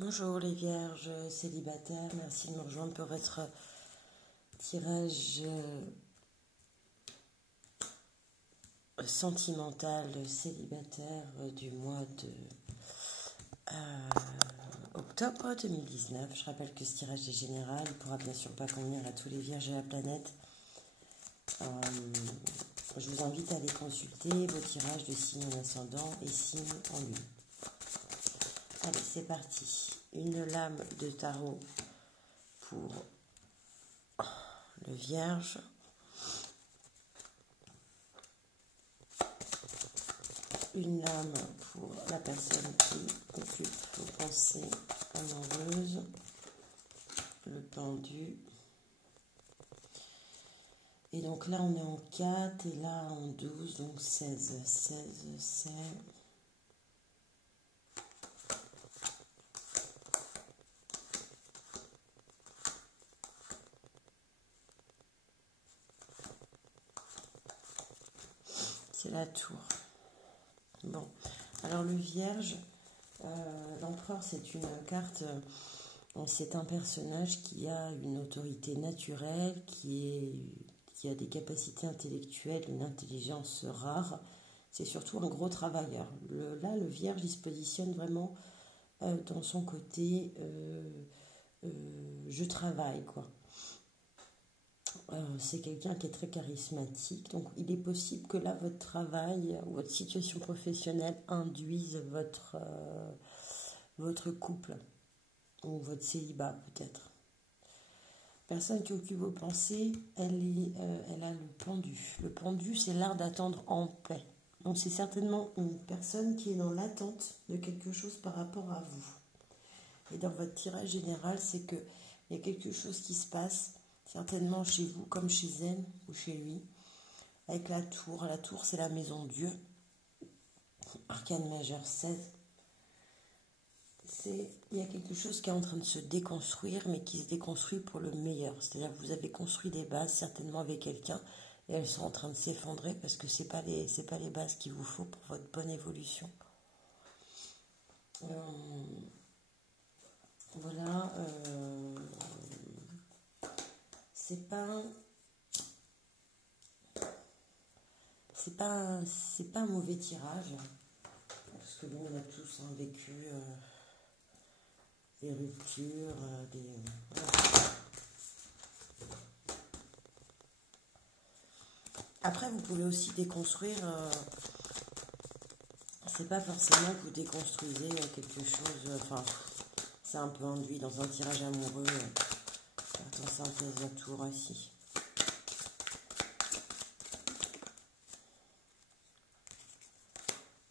Bonjour les vierges célibataires, merci de me rejoindre pour votre tirage sentimental célibataire du mois de octobre 2019. Je rappelle que ce tirage est général, il ne pourra bien sûr pas convenir à tous les vierges de la planète. Je vous invite à aller consulter vos tirages de signes en ascendant et signes en lune. Allez, c'est parti. Une lame de tarot pour le vierge. Une lame pour la personne qui occupe vos pensées amoureuses. Le pendu. Et donc là, on est en 4 et là en 12, donc 16. 16, c'est... c'est la tour. Bon, alors le vierge, l'empereur, c'est une carte, c'est un personnage qui a une autorité naturelle, qui a des capacités intellectuelles, une intelligence rare. C'est surtout un gros travailleur. Là, le vierge, il se positionne vraiment dans son côté je travaille, quoi. C'est quelqu'un qui est très charismatique, donc il est possible que là votre travail ou votre situation professionnelle induise votre couple ou votre célibat peut-être. Personne qui occupe vos pensées, elle a le pendu. Le pendu, c'est l'art d'attendre en paix. Donc c'est certainement une personne qui est dans l'attente de quelque chose par rapport à vous. Et dans votre tirage général, c'est qu'il y a quelque chose qui se passe certainement chez vous comme chez elle ou chez lui, avec la tour. La tour, c'est la maison de Dieu. Arcane majeur 16. Il y a quelque chose qui est en train de se déconstruire, mais qui se déconstruit pour le meilleur. C'est-à-dire que vous avez construit des bases, certainement avec quelqu'un, et elles sont en train de s'effondrer parce que c'est pas les bases qu'il vous faut pour votre bonne évolution. Voilà. C'est pas un mauvais tirage, parce que bon, on a tous vécu des ruptures, voilà. Après, vous pouvez aussi déconstruire, c'est pas forcément que vous déconstruisez quelque chose, enfin, c'est un peu induit dans un tirage amoureux, attends, synthèse la tour ici.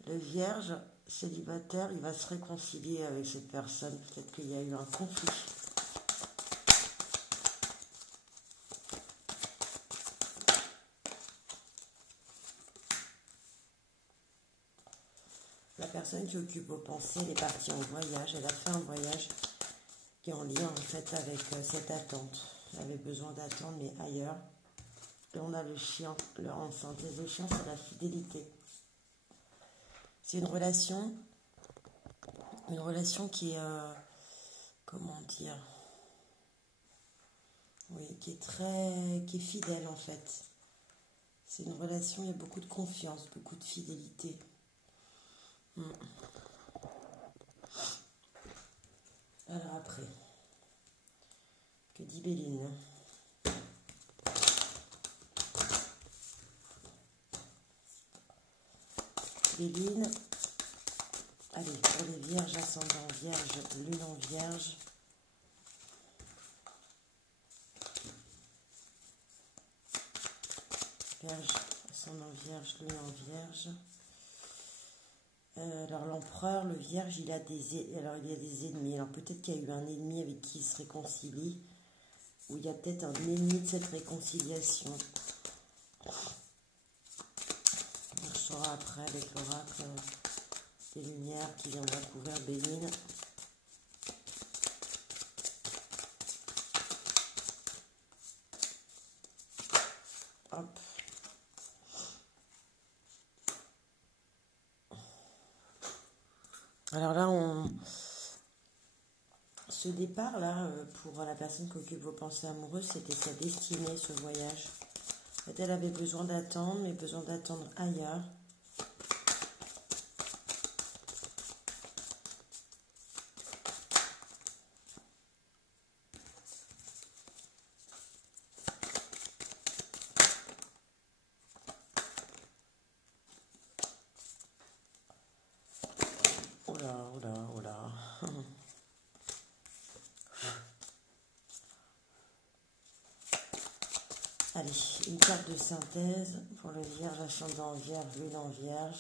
Le vierge célibataire, il va se réconcilier avec cette personne. Peut-être qu'il y a eu un conflit. La personne qui occupe vos pensées, elle est partie en voyage. Elle a fait un voyage qui est en lien en fait avec cette attente. Elle avait besoin d'attendre, mais ailleurs. Et on a le chien, en synthèse le chien, c'est la fidélité. C'est une relation qui est, comment dire, oui, qui est fidèle en fait. C'est une relation, il y a beaucoup de confiance, beaucoup de fidélité. Alors après, que dit Béline? Béline, allez, pour les vierges, ascendant vierge, lune en vierge. Vierge, ascendant vierge, lune en vierge. Alors l'empereur, le vierge, il y a des ennemis. Alors peut-être qu'il y a eu un ennemi avec qui il se réconcilie, ou il y a peut-être un ennemi de cette réconciliation. On le saura après avec l'oracle des lumières qui viendra couvrir Béline. Hop. Alors là, Ce départ-là, pour la personne qui occupe vos pensées amoureuses, c'était sa destinée, ce voyage. En fait, elle avait besoin d'attendre, mais besoin d'attendre ailleurs. Oh là, oh là, oh là. Allez, une carte de synthèse pour le Vierge, ascendant Vierge, Lune en Vierge.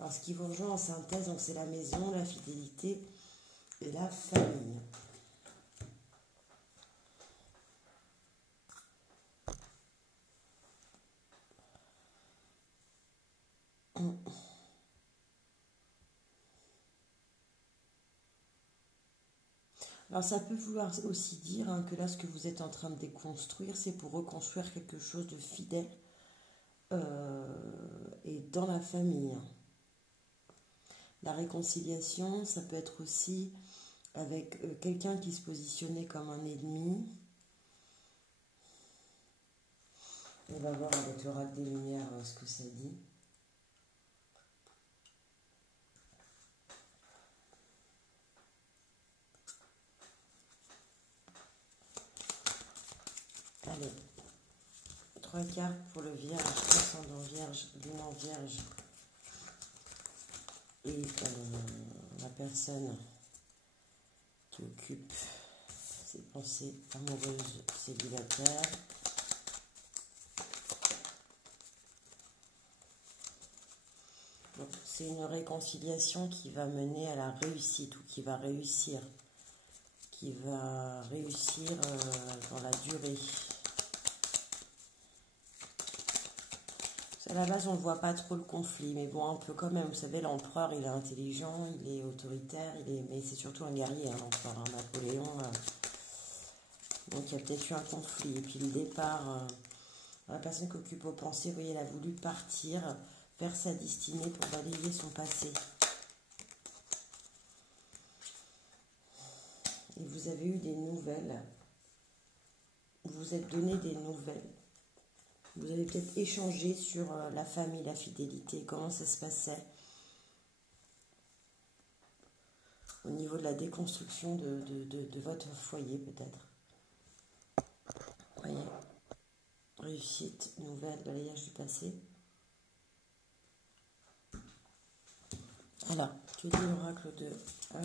Alors, ce qui vous rejoint en synthèse, donc c'est la maison, la fidélité et la famille. Alors ça peut vouloir aussi dire que là, ce que vous êtes en train de déconstruire, c'est pour reconstruire quelque chose de fidèle et dans la famille. La réconciliation, ça peut être aussi avec quelqu'un qui se positionnait comme un ennemi. On va voir avec l'oracle des Lumières ce que ça dit. Allez, 3 cartes pour le Vierge, ascendant Vierge, Lune en Vierge et la personne qui occupe ses pensées amoureuses célibataires. C'est une réconciliation qui va mener à la réussite ou qui va réussir dans la durée. À la base, on ne voit pas trop le conflit, mais bon, un peu quand même. Vous savez, l'empereur, il est intelligent, il est autoritaire, mais c'est surtout un guerrier, l'empereur, Napoléon. Donc, il y a peut-être eu un conflit. Et puis, le départ, la personne qui occupe vos pensées, vous voyez, elle a voulu partir vers sa destinée pour balayer son passé. Et vous avez eu des nouvelles. Vous vous êtes donné des nouvelles. Vous avez peut-être échangé sur la famille, la fidélité, comment ça se passait au niveau de la déconstruction de votre foyer peut-être. Vous voyez, réussite, nouvelle, balayage du passé. Alors, tu dis l'oracle de 1.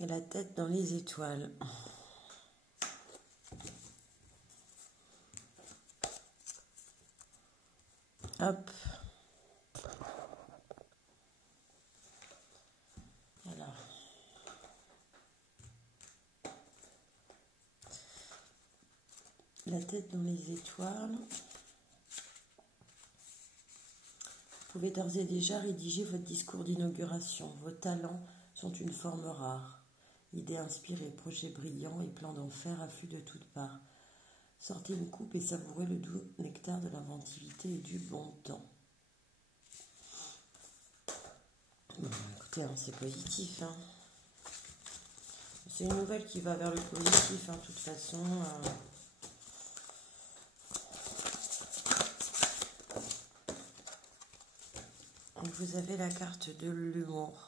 Et la tête dans les étoiles. Hop. Alors. La tête dans les étoiles. Vous pouvez d'ores et déjà rédiger votre discours d'inauguration. Vos talents sont une forme rare. Idées inspirées, projets brillants et plans d'enfer affluent de toutes parts. Sortez une coupe et savourez le doux nectar de l'inventivité et du bon temps. Bon, écoutez, c'est positif. C'est une nouvelle qui va vers le positif, de toute façon. Vous avez la carte de l'humour.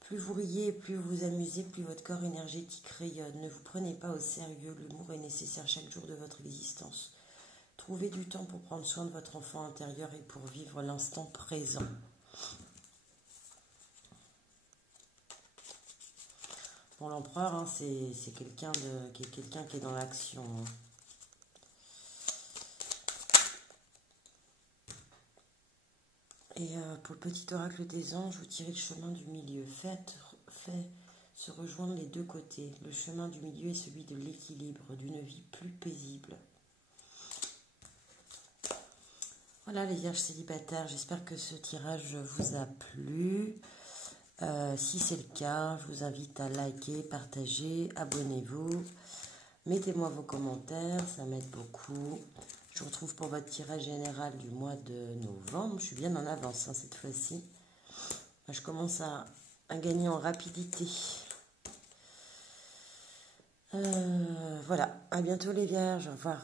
Plus vous riez, plus vous vous amusez, plus votre corps énergétique rayonne. Ne vous prenez pas au sérieux, l'humour est nécessaire chaque jour de votre existence. Trouvez du temps pour prendre soin de votre enfant intérieur et pour vivre l'instant présent. Bon, l'empereur, c'est quelqu'un qui est dans l'action. Et pour le petit oracle des anges, vous tirez le chemin du milieu. Faites se rejoindre les deux côtés. Le chemin du milieu est celui de l'équilibre, d'une vie plus paisible. Voilà les vierges célibataires, j'espère que ce tirage vous a plu. Si c'est le cas, je vous invite à liker, partager, abonnez-vous. Mettez-moi vos commentaires, ça m'aide beaucoup. Je vous retrouve pour votre tirage général du mois de novembre. Je suis bien en avance cette fois-ci. Je commence à gagner en rapidité. Voilà, à bientôt les vierges, au revoir.